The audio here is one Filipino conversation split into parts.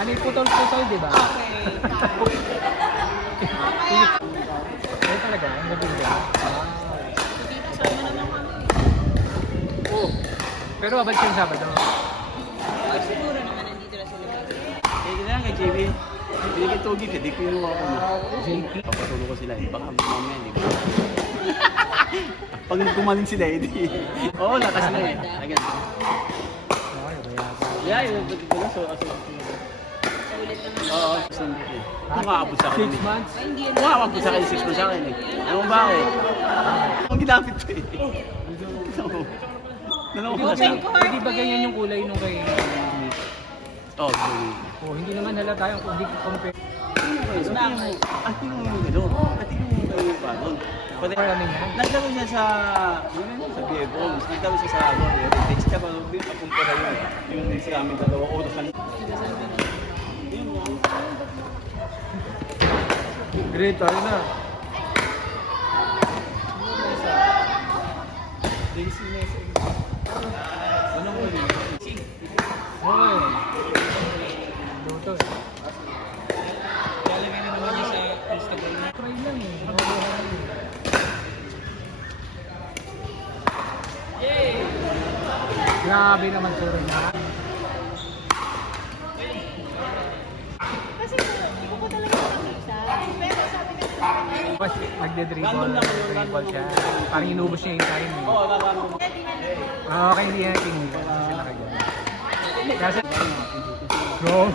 Ano yung putol-putol, di ba? Okay. Ay talaga, ang maganda. Dito sama naman kami. Oh. Pero abad siya yung Sabado. Siguro naman nandito na sila. Kaya ganyan kay JB. Hindi kay Togi, hindi ko yung ako na. JP. Papatulog ko sila. Baka mamaya hindi ko. Pag gumaling sila, hindi. Oo, lakas na eh. Agad. Okay, kaya. Yeah, yun. So, Ulit naman. oo, sundin eh. Makakabot sa akin. 6 months? Ay, hindi yan. Makakabot sa akin, 6 months sa akin eh. Alam mo bakit? Ang ginamit ko eh. Nalaman ko na siya. Hindi ba ganyan yung kulay nung kay... Oo, sorry. Oh, hindi naman halata yung hindi compare. Tingnan mo yung gano'n. Tingnan mo yung panon. Marami na. Naglaro niya sa Bebons. Naglaro siya sa Heritage. Kaya parang kumpara yung sa amin dalawa oras na. Great, tayo na. Daisy na isa. Ano mo yun? Okay. Dito. Lalagay na naman niya sa Instagram. Try lang eh. Yay! Grabe naman po rin ha. Kasi hindi ko talaga nakita. Pero sabi ko sa akin, Tapos nagde-dribble siya. Parang inubos niya yung time eh. Oo, nalaman mo. Okay, hindi yan tingin. Kasi nakagyan. Kasi... Go!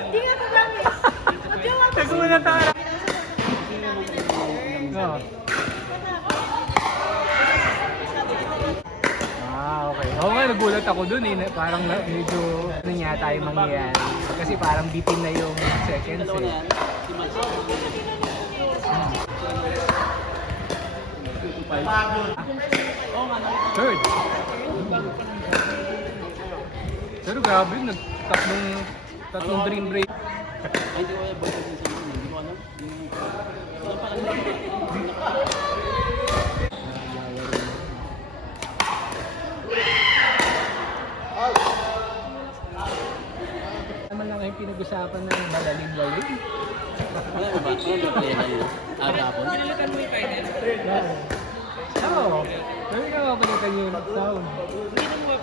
hindi nga ko promise. Magjawa ko. Tago na tara! No. Okay. Oo nga, nagulat ako dun eh. Parang medyo ano niya tayo mangyayari. Kasi parang bitin na yung seconds Dalawa na eh. yan. Si Max. Oo nga, nakita. Third. Pero grabe, nagtatlong drain break. Ay, hindi ko alam. Hindi ko alam. Ano pa alam? Naman lang yung pinag-usapan ng malalim-lalim. Ano ba? Ano ba play na yun? Agapon? Pinalitan mo yung finance. Oo. Pero ikaw mapalitan yung sound. Hindi na mo